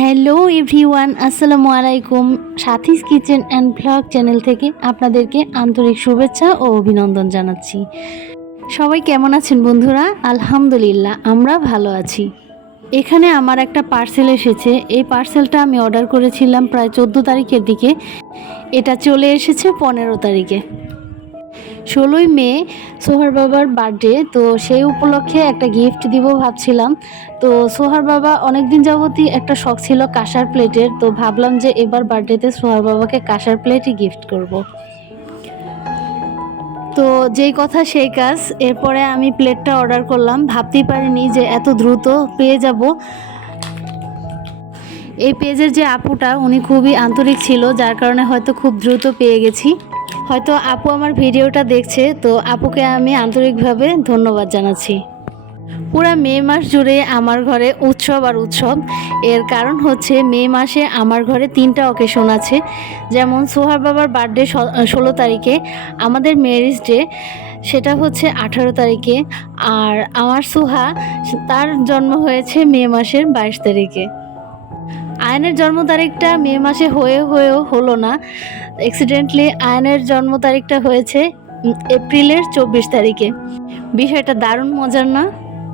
Hello everyone, আসসালামু আলাইকুম। সাথীস kitchen and blog channel থেকে আপনাদেরকে আন্তরিক শুভেচ্ছা ও অভিনন্দন জানাচ্ছি। সবাই কেমন আছেন বন্ধুরা? আলহামদুলিল্লাহ, আমরা ভালো আছি। এখানে আমার একটা পার্সেল এসেছে। এই পার্সেলটা আমি অর্ডার করেছিলাম প্রায় 14 তারিখের দিকে। এটা চলে এসেছে 15 তারিখে। 16ই মে সোহার বাবার বার্থডে, তো সেই উপলক্ষে একটা গিফট দিব ভাবছিলাম। তো সোহার বাবা অনেক দিন যাবতই একটা শখ ছিল কাঁসার প্লেটের, তো ভাবলাম যে এবার বার্থডেতে সোহার বাবাকে কাঁসার প্লেটই গিফট করব। তো যেই কথা সেই কাজ, এরপরে আমি প্লেটটা অর্ডার করলাম। ভাবতেই পারিনি যে এত দ্রুত পেয়ে যাব। এই পেজের যে আপুটা উনি খুবই আন্তরিক ছিল, যার কারণে হয়তো খুব দ্রুত পেয়ে গেছি। হয়তো আপু আমার ভিডিওটা দেখছে, তো আপুকে আমি আন্তরিকভাবে ধন্যবাদ জানাচ্ছি। পুরা মে মাস জুড়ে আমার ঘরে উৎসব আর উৎসব। এর কারণ হচ্ছে মে মাসে আমার ঘরে 3টা অকেশন আছে। যেমন সোহার বাবার বার্থডে 16 তারিখে, আমাদের ম্যারেজ ডে সেটা হচ্ছে 18 তারিখে, আর আমার সোহা তার জন্ম হয়েছে মে মাসের 22 তারিখে। আয়নের জন্ম তারিখটা মে মাসে হয়েও হলো না। অ্যাক্সিডেন্টলি আয়নের জন্ম তারিখটা হয়েছে এপ্রিলের 24 তারিখে। বিষয়টা দারুণ মজার না?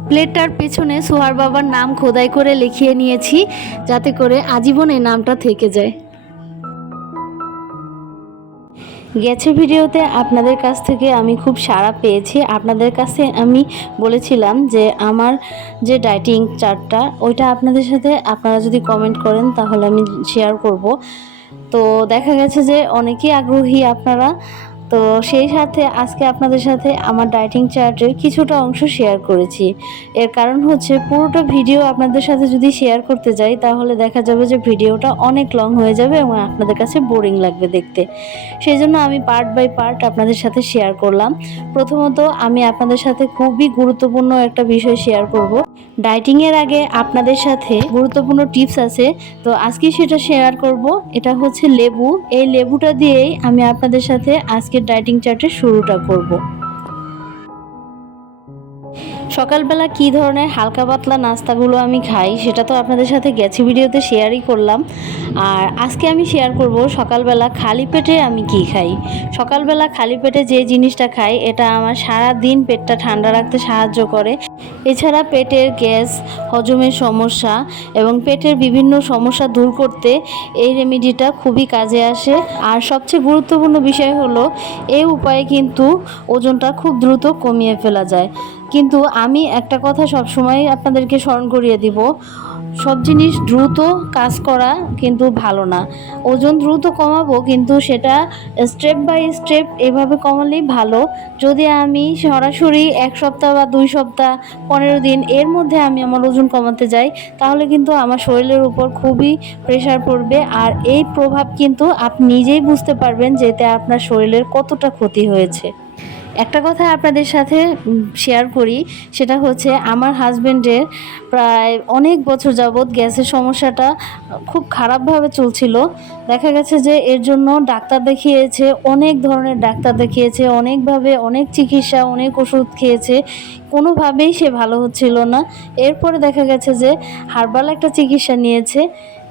প্লেটটার পেছনে সোহার বাবার নাম খোদাই করে লিখিয়ে নিয়েছি, যাতে করে আজীবন এই নামটা থেকে যায়। গেছে ভিডিওতে আপনাদের কাছ থেকে আমি খুব সাড়া পেয়েছি। আপনাদের কাছে আমি বলেছিলাম যে আমার যে ডায়েটিং চার্টটা ওইটা আপনাদের সাথে আপনারা যদি কমেন্ট করেন তাহলে আমি শেয়ার করব। তো দেখা গেছে যে অনেকেই আগ্রহী আপনারা। তো সেই সাথে আজকে আপনাদের সাথে আমার ডায়েটিং চার্টের কিছুটা অংশ শেয়ার করেছি। এর কারণ হচ্ছে পুরোটা ভিডিও আপনাদের সাথে যদি শেয়ার করতে যাই তাহলে দেখা যাবে যে ভিডিওটা অনেক লং হয়ে যাবে এবং আপনাদের কাছে বোরিং লাগবে দেখতে। সেই জন্য আমি পার্ট বাই পার্ট আপনাদের সাথে শেয়ার করলাম। প্রথমত আমি আপনাদের সাথে খুবই গুরুত্বপূর্ণ একটা বিষয় শেয়ার করব। ডায়েটিংয়ের আগে আপনাদের সাথে গুরুত্বপূর্ণ টিপস আছে, তো আজকে সেটা শেয়ার করব। এটা হচ্ছে লেবু। এই লেবুটা দিয়েই আমি আপনাদের সাথে আজকের ডায়েটিং চার্টের শুরুটা করব। সকালবেলা কী ধরনের হালকা পাতলা নাস্তাগুলো আমি খাই সেটা তো আপনাদের সাথে গেছি ভিডিওতে শেয়ারই করলাম। আর আজকে আমি শেয়ার করব সকালবেলা খালি পেটে আমি কি খাই। সকালবেলা খালি পেটে যে জিনিসটা খাই এটা আমার সারা দিন পেটটা ঠান্ডা রাখতে সাহায্য করে। এছাড়া পেটের গ্যাস, হজমের সমস্যা এবং পেটের বিভিন্ন সমস্যা দূর করতে এই রেমেডিটা খুবই কাজে আসে। আর সবচেয়ে গুরুত্বপূর্ণ বিষয় হলো এই উপায়ে কিন্তু ওজনটা খুব দ্রুত কমিয়ে ফেলা যায়। কিন্তু আমি একটা কথা সবসময় আপনাদেরকে স্মরণ করিয়ে দিব, সব জিনিস দ্রুত কাজ করা কিন্তু ভালো না। ওজন দ্রুত কমাবো কিন্তু সেটা স্টেপ বাই স্টেপ এভাবে কমালেই ভালো। যদি আমি সরাসরি 1 সপ্তাহ বা 2 সপ্তাহ 15 দিন এর মধ্যে আমি আমার ওজন কমাতে যাই তাহলে কিন্তু আমার শরীরের উপর খুবই প্রেশার পড়বে। আর এই প্রভাব কিন্তু আপনি নিজেই বুঝতে পারবেন যে এতে আপনার শরীরের কতটা ক্ষতি হয়েছে। একটা কথা আপনাদের সাথে শেয়ার করি, সেটা হচ্ছে আমার হাজব্যান্ডের প্রায় অনেক বছর যাবৎ গ্যাসের সমস্যাটা খুব খারাপভাবে চলছিল। দেখা গেছে যে এর জন্য ডাক্তার দেখিয়েছে, অনেক ধরনের ডাক্তার দেখিয়েছে, অনেকভাবে অনেক চিকিৎসা, অনেক ওষুধ খেয়েছে, কোনোভাবেই সে ভালো হচ্ছিল না। এরপরে দেখা গেছে যে হার্বাল একটা চিকিৎসা নিয়েছে।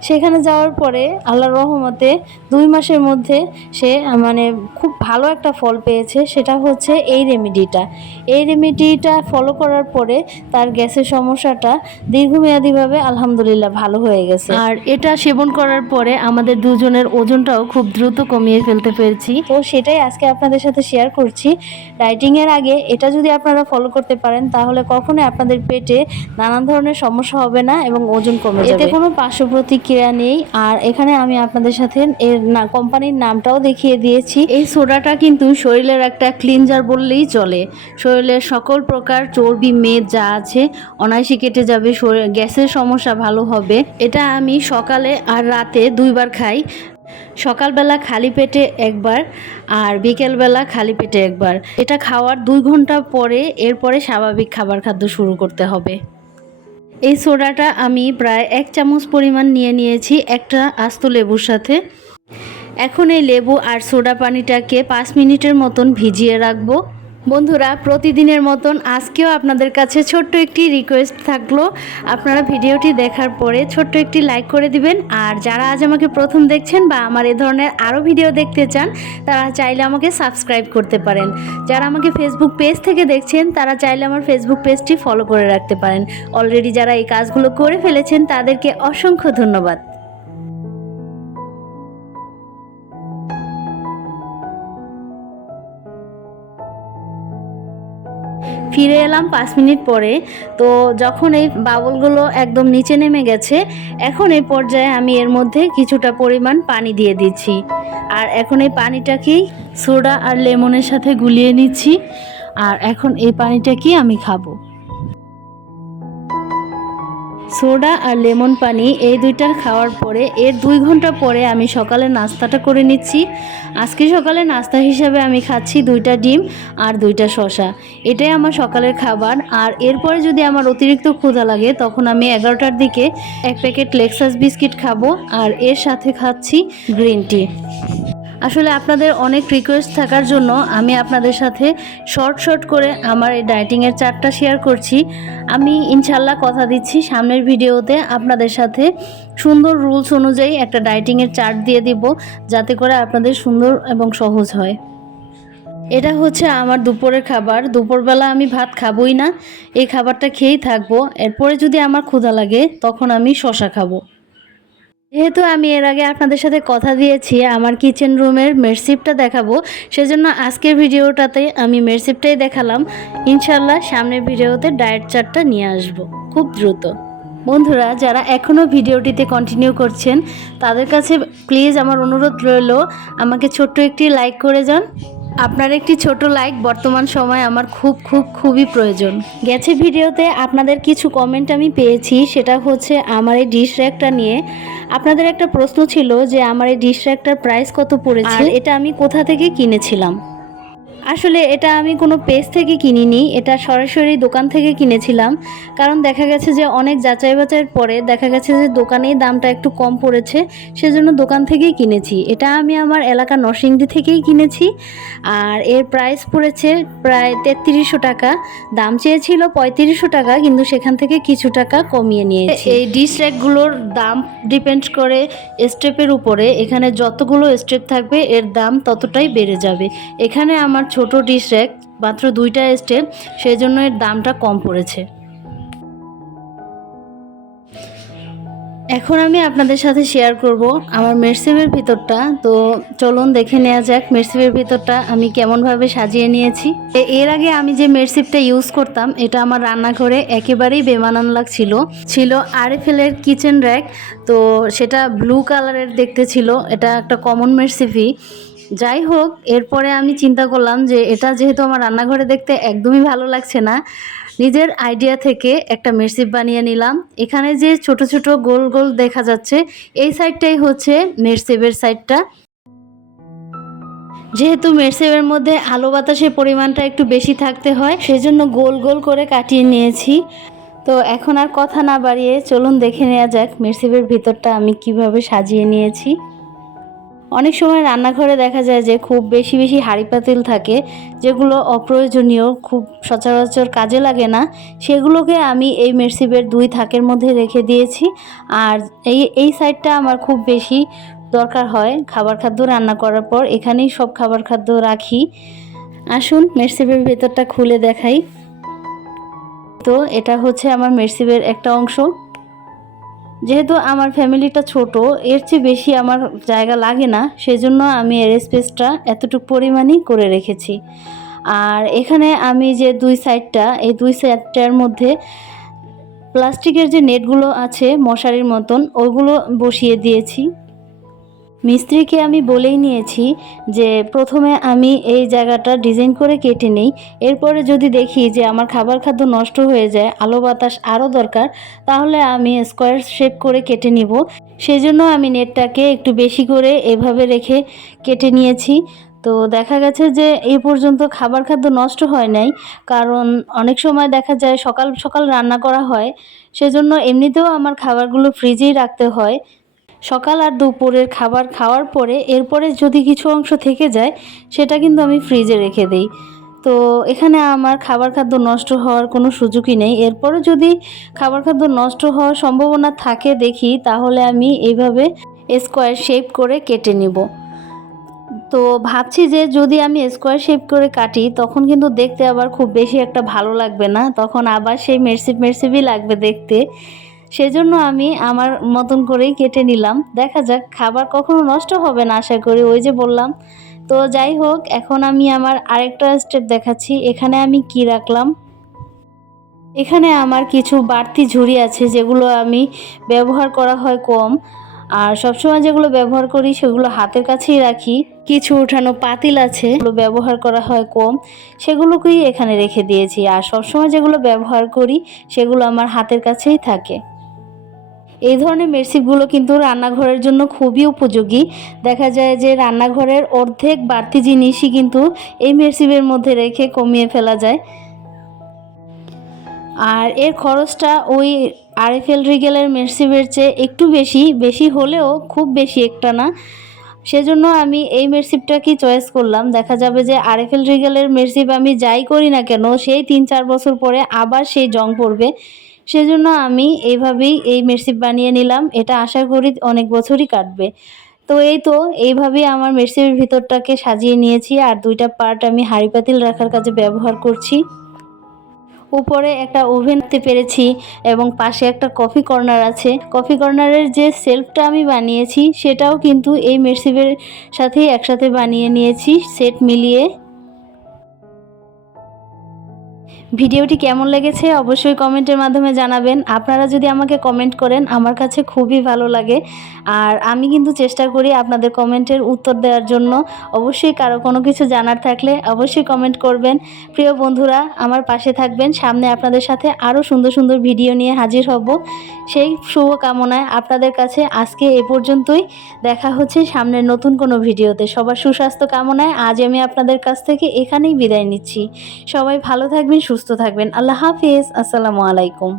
সেখানে যাওয়ার পরে আল্লাহর রহমতে 2 মাসের মধ্যে সে খুব ভালো একটা ফল পেয়েছে। সেটা হচ্ছে এই রেমেডিটা ফলো করার পরে তার গ্যাসের সমস্যাটা দীর্ঘমেয়াদীভাবে আলহামদুলিল্লাহ ভালো হয়ে গেছে। আর এটা সেবন করার পরে আমাদের দুজনের ওজনটাও খুব দ্রুত কমিয়ে ফেলতে পেরেছি। তো সেটাই আজকে আপনাদের সাথে শেয়ার করছি। ডায়েটিংয়ের আগে এটা যদি আপনারা ফলো করতে পারেন তাহলে কখনোই আপনাদের পেটে নানান ধরনের সমস্যা হবে না এবং ওজন কমে যাবে। এতে কোনো পার্শ্ব প্রতিক্রিয়া নেই। আর এখানে আমি আপনাদের সাথে এর কোম্পানির নামটাও দেখিয়ে দিয়েছি। এই সোডাটা কিন্তু শরীরের একটা ক্লিনজার বললেই চলে। শরীরের সকল প্রকার চর্বি, মেদ যা আছে অনায়াসে কেটে যাবে, গ্যাসের সমস্যা ভালো হবে। এটা আমি সকালে আর রাতে 2 বার খাই। সকালবেলা খালি পেটে একবার আর বিকেলবেলা খালি পেটে একবার। এটা খাওয়ার 2 ঘন্টা পরে এরপরে স্বাভাবিক খাবার খাদ্য শুরু করতে হবে। এই সোডাটা আমি প্রায় 1 চামচ পরিমাণ নিয়েছি একটা আস্ত লেবুর সাথে। এখন এই লেবু আর সোডা পানিটাকে 5 মিনিটের মতন ভিজিয়ে রাখবো। বন্ধুরা, প্রতিদিনের মতন আজকেও আপনাদের কাছে ছোট্ট একটি রিকোয়েস্ট থাকলো। আপনারা ভিডিওটি দেখার পরে ছোট্ট একটি লাইক করে দিবেন। আর যারা আজ আমাকে প্রথম দেখছেন বা আমার এ ধরনের আরও ভিডিও দেখতে চান, তারা চাইলে আমাকে সাবস্ক্রাইব করতে পারেন। যারা আমাকে ফেসবুক পেজ থেকে দেখছেন, তারা চাইলে আমার ফেসবুক পেজটি ফলো করে রাখতে পারেন। অলরেডি যারা এই কাজগুলো করে ফেলেছেন, তাদেরকে অসংখ্য ধন্যবাদ। ফিরে এলাম 5 মিনিট পরে। তো যখন এই বাবলগুলো একদম নিচে নেমে গেছে, এখন এই পর্যায়ে আমি এর মধ্যে কিছুটা পরিমাণ পানি দিয়ে দিচ্ছি। আর এখন এই পানিটাকেই সোডা আর লেমনের সাথে গুলিয়ে নিচ্ছি। আর এখন এই পানিটাকেই আমি খাবো। সোডা আর লেমন পানি এই দুইটা খাওয়ার পরে এর 2 ঘন্টা পরে আমি সকালে নাস্তাটা করে নিচ্ছি। আজকে সকালে নাস্তা হিসাবে আমি খাচ্ছি 2টা ডিম আর 2টা শসা। এটাই আমার সকালের খাবার। আর এরপরে যদি আমার অতিরিক্ত ক্ষুধা লাগে, তখন আমি 11টার দিকে 1 প্যাকেট লেক্সাস বিস্কিট খাবো আর এর সাথে খাচ্ছি গ্রিন টি। আসলে আপনাদের অনেক রিকোয়েস্ট থাকার জন্য আমি আপনাদের সাথে শর্ট করে আমার এই ডায়েটিংয়ের চার্টটা শেয়ার করছি। আমি ইনশাল্লাহ কথা দিচ্ছি, সামনের ভিডিওতে আপনাদের সাথে সুন্দর রুলস অনুযায়ী একটা ডায়েটিংয়ের চার্ট দিয়ে দিব, যাতে করে আপনাদের সুন্দর এবং সহজ হয়। এটা হচ্ছে আমার দুপুরের খাবার। দুপুরবেলা আমি ভাত খাবই না, এই খাবারটা খেয়েই থাকবো। এরপরে যদি আমার ক্ষুধা লাগে, তখন আমি শসা খাবো। যেহেতু আমি এর আগে আপনাদের সাথে কথা দিয়েছি আমার কিচেন রুমের মেডশিপটা দেখাবো, সেজন্য আজকের ভিডিওটাতে আমি মেডশিপটাই দেখালাম। ইনশাল্লাহ সামনের ভিডিওতে ডায়েট চার্টটা নিয়ে আসব খুব দ্রুত। বন্ধুরা, যারা এখনও ভিডিওটিতে কন্টিনিউ করছেন, তাদের কাছে প্লিজ আমার অনুরোধ রইল, আমাকে ছোট্ট একটি লাইক করে যান। আপনার একটি ছোট লাইক বর্তমান সময়ে আমার খুবই প্রয়োজন। গেছে ভিডিওতে আপনাদের কিছু কমেন্ট আমি পেয়েছি, সেটা হচ্ছে আমার এই ডিশ র্যাকটা নিয়ে। আপনাদের একটা প্রশ্ন ছিল যে আমার এই ডিশ র্যাকটার প্রাইস কত পড়েছে, এটা আমি কোথা থেকে কিনেছিলাম। আসলে এটা আমি কোনো পেজ থেকে কিনিনি, এটা সরাসরি দোকান থেকে কিনেছিলাম। কারণ দেখা গেছে যে অনেক যাচাই বাছাইয়ের পরে দেখা গেছে যে দোকানেই দামটা একটু কম পড়েছে, সেজন্য দোকান থেকেই কিনেছি। এটা আমি আমার এলাকা নরসিংদী থেকেই কিনেছি। আর এর প্রাইস পড়েছে প্রায় 3300 টাকা। দাম চেয়েছিল 3500 টাকা, কিন্তু সেখান থেকে কিছু টাকা কমিয়ে নিয়েছি। এই ডিশ র্যাকগুলোর দাম ডিপেন্ড করে স্টেপের উপরে। এখানে যতগুলো স্টেপ থাকবে এর দাম ততটাই বেড়ে যাবে। এখানে আমার ছোট ডিশ র্যাক, মাত্র 2টা স্টেপ, সেই জন্য এর দামটা কম পড়েছে। এখন আমি আপনাদের সাথে শেয়ার করব আমার মেডশিপের ভিতরটা। তো চলুন দেখে নেওয়া যাক মেডশিপের ভিতরটা আমি কেমনভাবে সাজিয়ে নিয়েছি। এর আগে আমি যে মেডশিপটা ইউজ করতাম, এটা আমার রান্নাঘরে একেবারেই বেমানান ছিল আরএফএলের কিচেন র্যাক। তো সেটা ব্লু কালারের দেখতে ছিল, এটা একটা কমন মেডশিপই। যাই হোক, এরপরে আমি চিন্তা করলাম যে এটা যেহেতু আমার রান্নাঘরে দেখতে একদমই ভালো লাগছে না, নিজের আইডিয়া থেকে একটা মেডশিপ বানিয়ে নিলাম। এখানে যে ছোট ছোট গোল গোল দেখা যাচ্ছে, এই সাইডটাই হচ্ছে মেডশিপের সাইডটা। যেহেতু মেডশিপের মধ্যে আলো বাতাসের পরিমাণটা একটু বেশি থাকতে হয়, সেজন্য গোল গোল করে কাটিয়ে নিয়েছি। তো এখন আর কথা না বাড়িয়ে চলুন দেখে নেওয়া যাক মেডশিপের ভিতরটা আমি কিভাবে সাজিয়ে নিয়েছি। অনেক সময় রান্নাঘরে দেখা যায় যে খুব বেশি হাঁড়ি পাতিল থাকে, যেগুলো অপ্রয়োজনীয়, খুব সচরাচর কাজে লাগে না। সেগুলোকে আমি এই মেডশিপের 2 থাকের মধ্যে রেখে দিয়েছি। আর এই সাইডটা আমার খুব বেশি দরকার হয় খাবার খাদ্য রান্না করার পর, এখানেই সব খাবার খাদ্য রাখি। আসুন মেডশিপের ভেতরটা খুলে দেখাই। তো এটা হচ্ছে আমার মেডশিপের একটা অংশ। যেহেতু আমার ফ্যামিলিটা ছোট, এর চেয়ে বেশি আমার জায়গা লাগে না, সেজন্য আমি এর স্পেসটা এতটুকু পরিমাণই করে রেখেছি। আর এখানে আমি যে 2 সাইডটা, এই 2 সাইডটার মধ্যে প্লাস্টিকের যে নেটগুলো আছে মশারির মতন, ওগুলো বসিয়ে দিয়েছি। মিস্ত্রিকে আমি বলেই নিয়েছি যে প্রথমে আমি এই জায়গাটা ডিজাইন করে কেটে নেই, এরপরে যদি দেখি যে আমার খাবার খাদ্য নষ্ট হয়ে যায়, আলো বাতাস আরও দরকার, তাহলে আমি স্কোয়ার শেপ করে কেটে নিব। সেজন্য আমি নেটটাকে একটু বেশি করে এভাবে রেখে কেটে নিয়েছি। তো দেখা গেছে যে এই পর্যন্ত খাবার খাদ্য নষ্ট হয় নাই, কারণ অনেক সময় দেখা যায় সকাল সকাল রান্না করা হয়, সেজন্য এমনিতেও আমার খাবারগুলো ফ্রিজেই রাখতে হয়। সকাল আর দুপুরের খাবার খাওয়ার পরে এরপরে যদি কিছু অংশ থেকে যায়, সেটা কিন্তু আমি ফ্রিজে রেখে দিই। তো এখানে আমার খাবার খাদ্য নষ্ট হওয়ার কোনো সুযোগই নেই। এরপরও যদি খাবার খাদ্য নষ্ট হওয়ার সম্ভাবনা থাকে দেখি, তাহলে আমি এইভাবে স্কোয়ার শেপ করে কেটে নিব। তো ভাবছি যে যদি আমি স্কোয়ার শেপ করে কাটি তখন কিন্তু দেখতে আবার খুব বেশি একটা ভালো লাগবে না, তখন আবার সেই মেরসিপই লাগবে দেখতে। সেজন্য আমি আমার মতন করেই কেটে নিলাম। দেখা যাক, খাবার কখনো নষ্ট হবে না আশা করি, ওই যে বললাম। তো যাই হোক, এখন আমি আমার আরেকটা স্টেপ দেখাচ্ছি। এখানে আমি কি রাখলাম, এখানে আমার কিছু বাড়তি ঝুড়ি আছে যেগুলো আমি ব্যবহার করা হয় কম, আর সবসময় যেগুলো ব্যবহার করি সেগুলো হাতের কাছেই রাখি। কিছু উঠানো পাতিল আছে, যেগুলো ব্যবহার করা হয় কম, সেগুলোকেই এখানে রেখে দিয়েছি। আর সবসময় যেগুলো ব্যবহার করি সেগুলো আমার হাতের কাছেই থাকে। এই ধরনের মেরসিপগুলো কিন্তু রান্নাঘরের জন্য খুবই উপযোগী। দেখা যায় যে রান্নাঘরের অর্ধেক বাড়তি জিনিসই কিন্তু এই মেরসিপের মধ্যে রেখে কমিয়ে ফেলা যায়। আর এর খরচটা ওই আরএফএল রিগেলের মেরসিপের চেয়ে একটু বেশি হলেও খুব বেশি একটা না। সেজন্য আমি এই মেরসিপটাকেই চয়েস করলাম। দেখা যাবে যে আরএফএল রিগেলের মেরসিপ আমি যাই করি না কেন, সেই 3-4 বছর পরে আবার সেই জং পড়বে। সেজন্য আমি এইভাবেই এই মেরসিপ বানিয়ে নিলাম। এটা আশা করি অনেক বছরই কাটবে। তো এইভাবেই আমার মেরসিপের ভিতরটাকে সাজিয়ে নিয়েছি। আর 2টা পার্ট আমি হাঁড়ি পাতিল রাখার কাজে ব্যবহার করছি। উপরে একটা ওভেন দিতে পেরেছি এবং পাশে একটা কফি কর্নার আছে। কফি কর্নারের যে সেলফটা আমি বানিয়েছি সেটাও কিন্তু এই মেরসিপের সাথেই একসাথে বানিয়ে নিয়েছি, সেট মিলিয়ে। ভিডিওটি কেমন লেগেছে অবশ্যই কমেন্টের মাধ্যমে জানাবেন। আপনারা যদি আমাকে কমেন্ট করেন আমার কাছে খুবই ভালো লাগে। আর আমি কিন্তু চেষ্টা করি আপনাদের কমেন্টের উত্তর দেওয়ার জন্য। অবশ্যই কারো কোনো কিছু জানার থাকলে অবশ্যই কমেন্ট করবেন। প্রিয় বন্ধুরা, আমার পাশে থাকবেন। সামনে আপনাদের সাথে আরও সুন্দর সুন্দর ভিডিও নিয়ে হাজির হব। সেই শুভকামনায় আপনাদের কাছে আজকে এ পর্যন্তই। দেখা হচ্ছে সামনের নতুন কোনো ভিডিওতে। সবার সুস্বাস্থ্য কামনায় আজ আমি আপনাদের কাছ থেকে এখানেই বিদায় নিচ্ছি। সবাই ভালো থাকবেন, সুস্থ থাকবেন। আল্লাহ হাফিজ। আসসালামু আলাইকুম।